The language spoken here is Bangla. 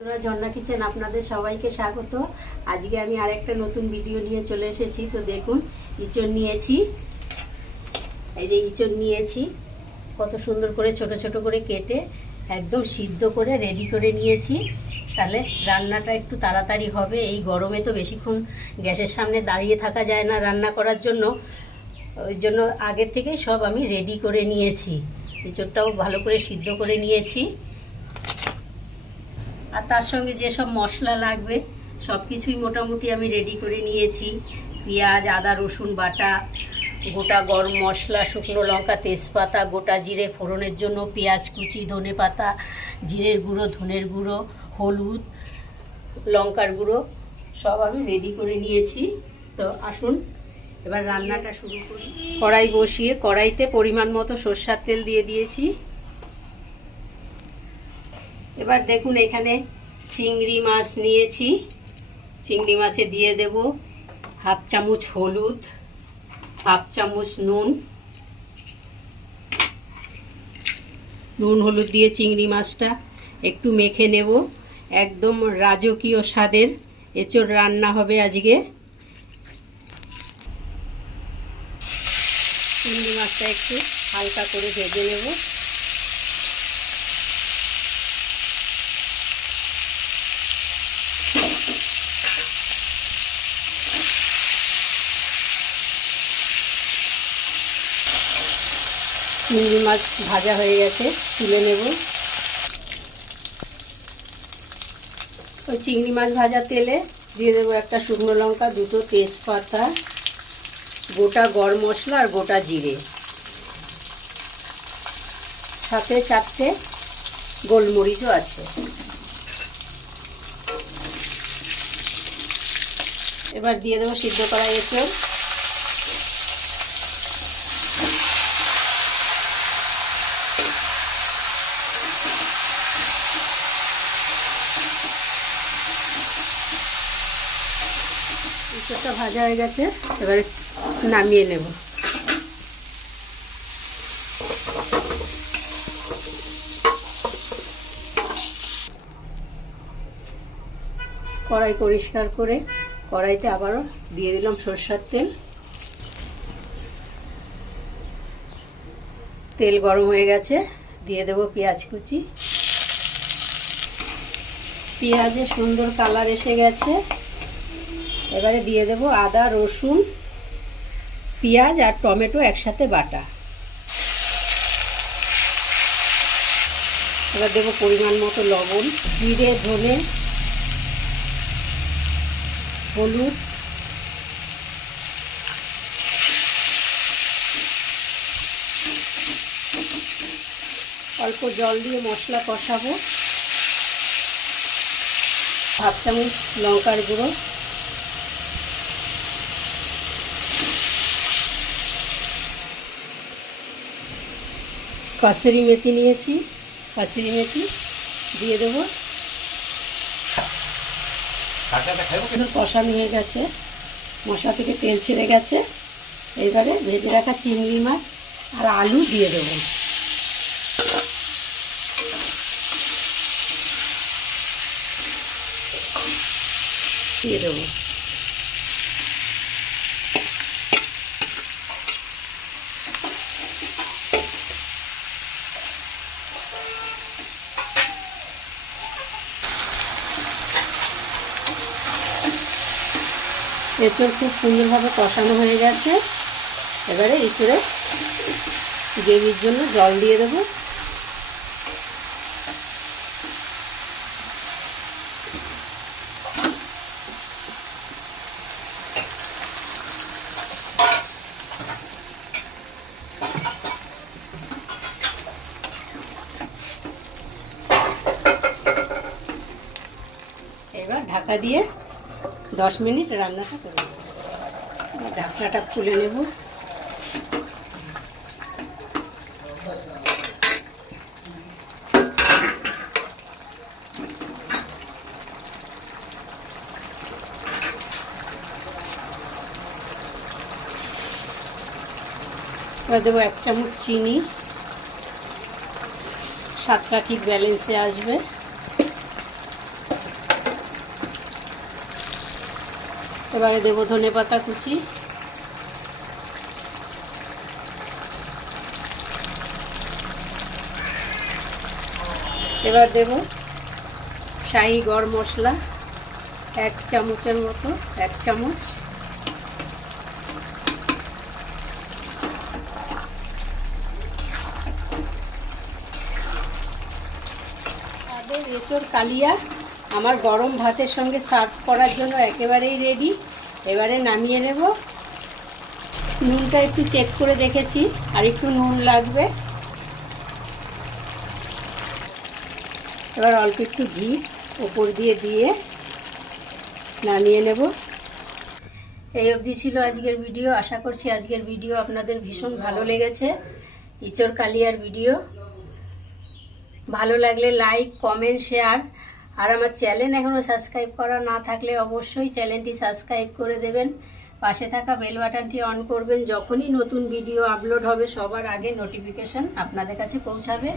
ঝর্ণা কিচেন আপনাদের সবাইকে স্বাগত। আজকে আমি আরেকটা নতুন ভিডিও নিয়ে চলে এসেছি। তো দেখুন, ইঁচড় নিয়েছি, এই যে ইঁচড় নিয়েছি, কত সুন্দর করে ছোট ছোট করে কেটে একদম সিদ্ধ করে রেডি করে নিয়েছি। তাহলে রান্নাটা একটু তাড়াতাড়ি হবে। এই গরমে তো বেশিক্ষণ গ্যাসের সামনে দাঁড়িয়ে থাকা যায় না রান্না করার জন্য, ওই জন্য আগের থেকেই সব আমি রেডি করে নিয়েছি। ইঁচড়টাও ভালো করে সিদ্ধ করে নিয়েছি, আর তার সঙ্গে যেসব মশলা লাগবে সব কিছুই মোটামুটি আমি রেডি করে নিয়েছি। পেঁয়াজ, আদা, রসুন বাটা, গোটা গরম মশলা, শুকনো লঙ্কা, তেজপাতা, গোটা জিরে ফোড়নের জন্য, পেঁয়াজ কুচি, ধনে পাতা, জিরের গুঁড়ো, ধনের গুঁড়ো, হলুদ, লঙ্কার গুঁড়ো সব আমি রেডি করে নিয়েছি। তো আসুন এবার রান্নাটা শুরু করি। কড়াই বসিয়ে কড়াইতে পরিমাণ মতো সরষের তেল দিয়ে দিয়েছি। এবার দেখুন, এখানে চিংড়ি মাছ নিয়েছি। চিংড়ি মাছে দিয়ে দেব হাফ চামচ হলুদ, হাফ চামচ নুন হলুদ দিয়ে চিংড়ি মাছটা একটু মেখে নেব। একদম রাজকীয় স্বাদের এঁচড় রান্না হবে আজকে। চিংড়ি মাছটা একটু হালকা করে ভেজে নেব। চিংড়ি মাছ ভাজা হয়ে গেছে, তুলে নেব। ওই চিংড়ি মাছ ভাজা তেলে দিয়ে দেবো একটা শুকনো লঙ্কা, দুটো তেজপাতা, গোটা গরম মশলা আর গোটা জিরে, সাথে 4টে গোলমরিচও আছে। এবার দিয়ে দেবো সিদ্ধ করা এঁচড়। এঁচড়টা ভাজা হয়ে গেছে, এবারে নামিয়ে নেব। কড়াই পরিষ্কার করে কড়াইতে আবারও দিয়ে দিলাম সরষের তেল। তেল গরম হয়ে গেছে, দিয়ে দেব পেঁয়াজ কুচি। পেঁয়াজে সুন্দর কালার এসে গেছে, এবারে দিয়ে দেব আদা, রসুন, পেঁয়াজ আর টমেটো একসাথে বাটা। এবার দেব পরিমাণ মতো লবণ, জিরে, ধনে, হলুদ, অল্প জল দিয়ে মশলা কষাবো। হাফ চামচ লঙ্কার গুঁড়ো, কাসুরি মেথি নিয়েছি, কাসুরি মেথি দিয়ে দেবো। কষানো হয়ে গেছে, মশলা থেকে তেল ছেড়ে গেছে। এবারে ভেজে রাখা চিংড়ি মাছ আর আলু দিয়ে দেবো। দিয়ে দেবো এঁচড় খুব সুন্দরভাবে কষানো হয়ে গেছে। এবারে এঁচড়ে গ্রেভির জন্য জল দিয়ে দেবো। এবার ঢাকা দিয়ে 10 মিনিট রান্নাটা করে নেব। ঢাকনাটা খুলে নেব। এবার দেবো 1 চামচ চিনি, স্বাদটা ঠিক ব্যালেন্সে আসবে। এবারে দেবো ধনেপাতা কুচি, এবার দেব শাহি গরম মশলা 1 চামচের মতো, 1 চামচ। এঁচোড় কালিয়া আমার গরম ভাতের সঙ্গে সার্ভ করার জন্য একেবারেই রেডি। এবারে নামিয়ে নেব। নুনটা একটু চেক করে দেখেছি, আর একটু নুন লাগবে। এবার অল্প একটু ঘি উপর দিয়ে নামিয়ে নেব। এই অবধি ছিল আজকের ভিডিও। আশা করছি আজকের ভিডিও আপনাদের ভীষণ ভালো লেগেছে। এঁচোড় কালিয়ার ভিডিও ভালো লাগলে লাইক, কমেন্ট, শেয়ার, আর আমার চ্যানেল এখনও সাবস্ক্রাইব করা না থাকলে অবশ্যই চ্যানেলটি সাবস্ক্রাইব করে দেবেন। পাশে থাকা বেল বাটনটি অন করবেন, যখনই নতুন ভিডিও আপলোড হবে সবার আগে নোটিফিকেশন আপনাদের কাছে পৌঁছাবে।